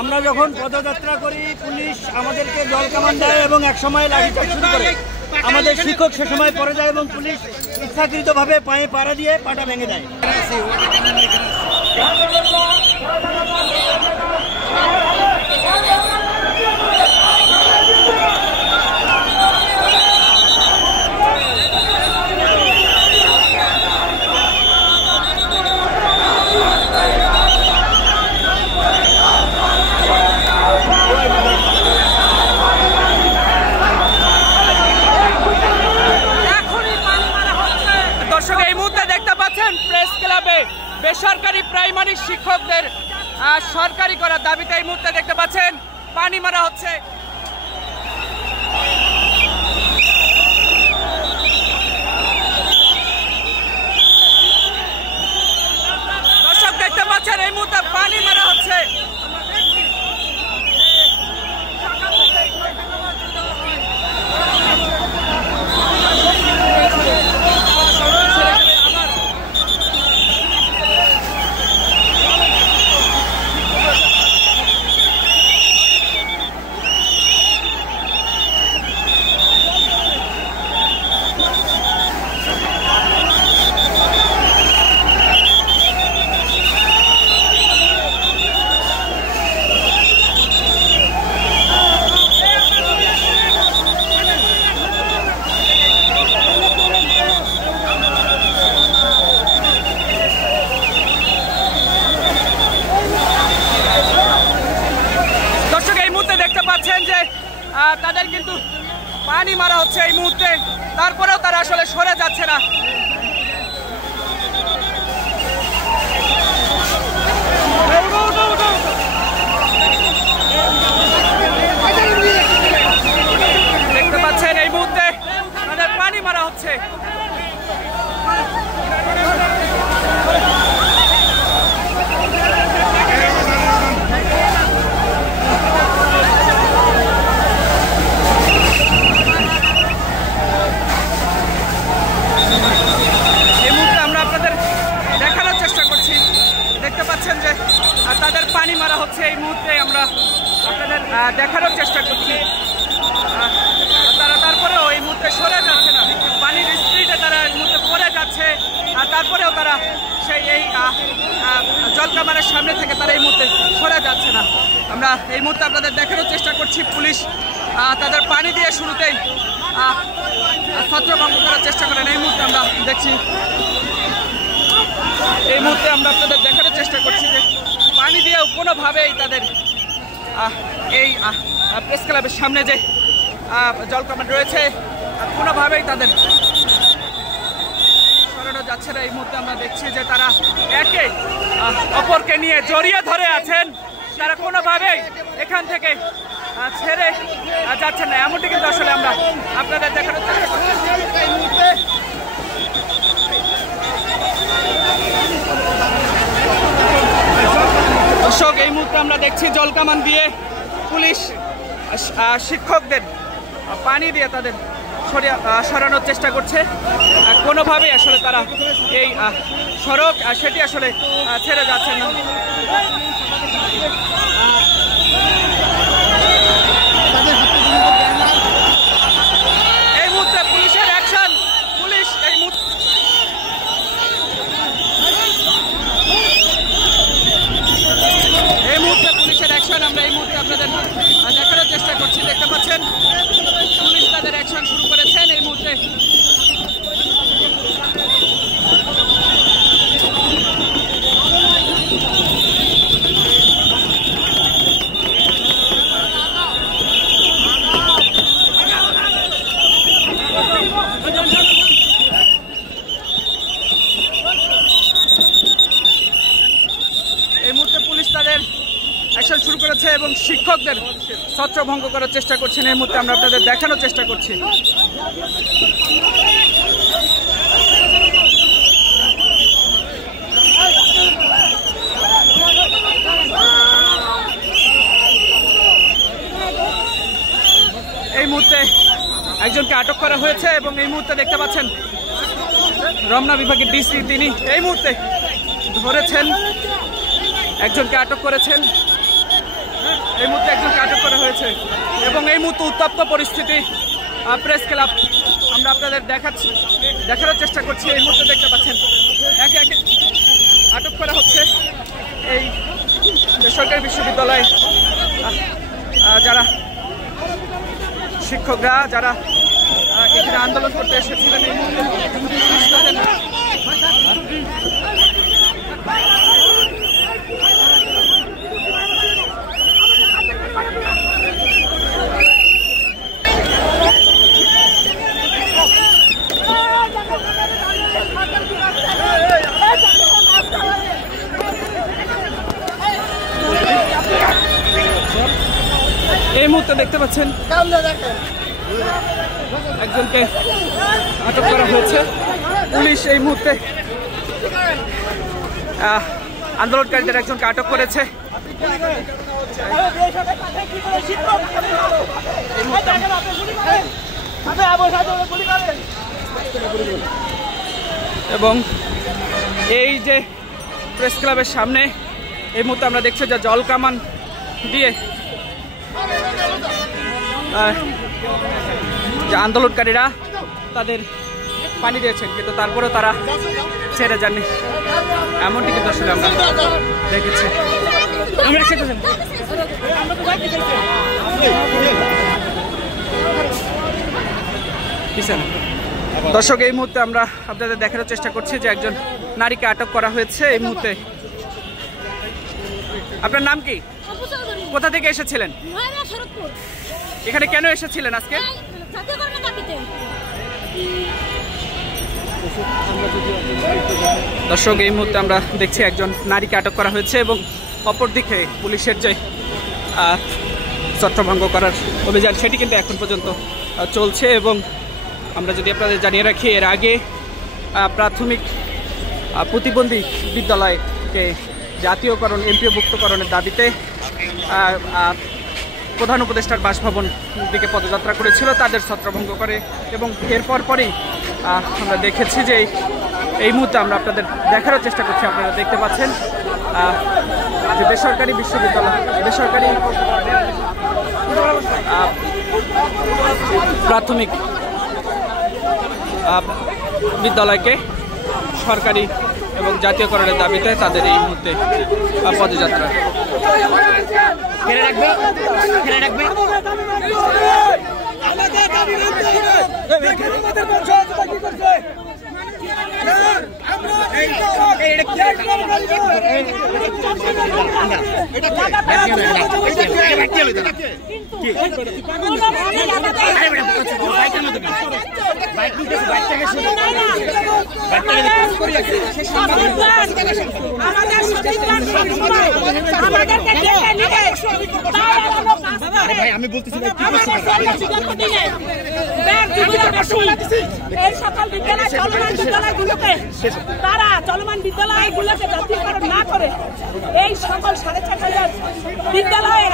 আমরা যখন পদযাত্রা করি পুলিশ আমাদেরকে জল কামান দেয় এবং একসময় লাঠিচার্জ শুরু করে। আমাদের শিক্ষক সে সময় পড়ে যায় এবং পুলিশ ইচ্ছাকৃতভাবে পায়ে পাড়া দিয়ে পাটা ভেঙে দেয়। প্রেস ক্লাবে বেসরকারি প্রাইমারি শিক্ষকদের সরকারি করার দাবিতে এই মুহূর্তে দেখতে পাচ্ছেন পানি মারা হচ্ছে। দর্শক দেখতে পাচ্ছেন এই মুহূর্তে পানি মারা হচ্ছে। তাদের কিন্তু পানি মারা হচ্ছে এই মুহূর্তে, তারপরেও তারা আসলে সরে যাচ্ছে না। দেখতে পাচ্ছেন এই মুহূর্তে তাদের পানি মারা হচ্ছে। দেখতে পাচ্ছেন যে তাদের পানি মারা হচ্ছে এই মুহূর্তে আমরা আপনাদের দেখানোর চেষ্টা করছি। তারা তারপরেও এই মুহূর্তে সরে যাচ্ছে না, পানির স্পিডে তারা এই মুহূর্তে পড়ে যাচ্ছে। তারপরেও তারা সেই এই জলকামানের সামনে থেকে তারা এই মুহূর্তে সরে যাচ্ছে না। আমরা এই মুহূর্তে আপনাদের দেখানোর চেষ্টা করছি পুলিশ তাদের পানি দিয়ে শুরুতেই ছত্রভঙ্গ করার চেষ্টা করেন। এই মুহূর্তে আমরা দেখছি, এই মুহূর্তে আমরা আপনাদের দেখানোর চেষ্টা করছি যে পানি দিয়েও কোনোভাবেই তাদের এই প্রেস ক্লাবের সামনে যে জলকামান রয়েছে কোনোভাবেই তাদের সরানো যাচ্ছে না। এই মুহূর্তে আমরা দেখছি যে তারা একে অপরকে নিয়ে জড়িয়ে ধরে আছেন, তারা কোনোভাবেই এখান থেকে ছেড়ে যাচ্ছেন না, এমনটি কিন্তু আসলে আমরা আপনাদের দেখানোর চেষ্টা করছি। এই মুহূর্তে দর্শক এই মুহূর্তে আমরা দেখছি জলকামান দিয়ে পুলিশ শিক্ষকদের পানি দিয়ে তাদের সরানোর চেষ্টা করছে। কোনোভাবেই আসলে তারা এই সড়ক সেটি আসলে ছেড়ে যাচ্ছে না। এই মুহূর্তে পুলিশের অ্যাকশন, পুলিশ এই মুহূর্তে পুলিশের অ্যাকশন আমরা এই মুহূর্তে আপনাদের দেখানোর চেষ্টা করছি। দেখতে পাচ্ছেন পুলিশ তাদের অ্যাকশন শুরু করেছেন এই মুহূর্তে। অ্যাকশন শুরু করেছে এবং শিক্ষকদের ছত্রভঙ্গ করার চেষ্টা করছেন। এই মুহূর্তে আমরা আপনাদের দেখানোর চেষ্টা করছি। এই মুহূর্তে একজনকে আটক করা হয়েছে এবং এই মুহূর্তে দেখতে পাচ্ছেন রমনা বিভাগের ডিসি তিনি এই মুহূর্তে ধরেছেন, একজনকে আটক করেছেন। এই মুহূর্তে একজনকে আটক করা হয়েছে এবং এই মুহূর্তে উত্তপ্ত পরিস্থিতি প্রেস ক্লাব আমরা আপনাদের দেখানোর চেষ্টা করছি। এই মুহূর্তে দেখতে পাচ্ছেন একে একে আটক করা হচ্ছে এই বেসরকারি বিশ্ববিদ্যালয়ে যারা শিক্ষকরা যারা এখানে আন্দোলন করতে এসেছিলেন। এই মুহূর্তে দেখতে পাচ্ছেন একজনকে আটক করা হয়েছে। পুলিশ এই মুহূর্তে আন্দোলনকারীদের একজনকে আটক করেছে। এবং এই যে প্রেস ক্লাবের সামনে এই মুহূর্তে আমরা দেখছি যে জল কামান দিয়ে যে আন্দোলনকারীরা তাদের পানি দিয়েছেন, কিন্তু তারপরেও তারা ছেড়ে যাননি, এমনটি কিন্তু আসলে আমরা দেখেছি। দর্শক, এই মুহূর্তে আমরা আপনাদের দেখানোর চেষ্টা করছি যে একজন নারীকে আটক করা হয়েছে এই মুহূর্তে। আপনার নাম কি? কোথা থেকে এসেছিলেন? এখানে কেন এসেছিলেন আজকে? দর্শক, এই মুহূর্তে আমরা দেখছি একজন নারীকে আটক করা হয়েছে এবং অপরদিকে পুলিশের যে ছত্রভঙ্গ করার অভিযান সেটি কিন্তু এখন পর্যন্ত চলছে। এবং আমরা যদি আপনাদের জানিয়ে রাখি, এর আগে প্রাথমিক প্রতিবন্ধী বিদ্যালয়কে জাতীয়করণ এমপিওভুক্তকরণের দাবিতে প্রধান উপদেষ্টার বাসভবন দিকে পদযাত্রা করেছিল, তাদের ছত্রভঙ্গ করে। এবং এরপর পরেই আমরা দেখেছি যে এই মুহূর্তে আমরা আপনাদের দেখানোর চেষ্টা করছি। আপনারা দেখতে পাচ্ছেন যে বেসরকারি বিশ্ববিদ্যালয়, বেসরকারি প্রাথমিক বিদ্যালয়কে সরকারি এবং জাতীয়করণের দাবিতে তাদের এই মুহূর্তে পদযাত্রা। আমি বলতেছি এই সকল বিদ্যালয় চলমান বিদ্যালয়গুলোকে তারা চলমান বিদ্যালয়গুলোকে জাতীয়করণ না করে এই সকল 4,500 বিদ্যালয়ের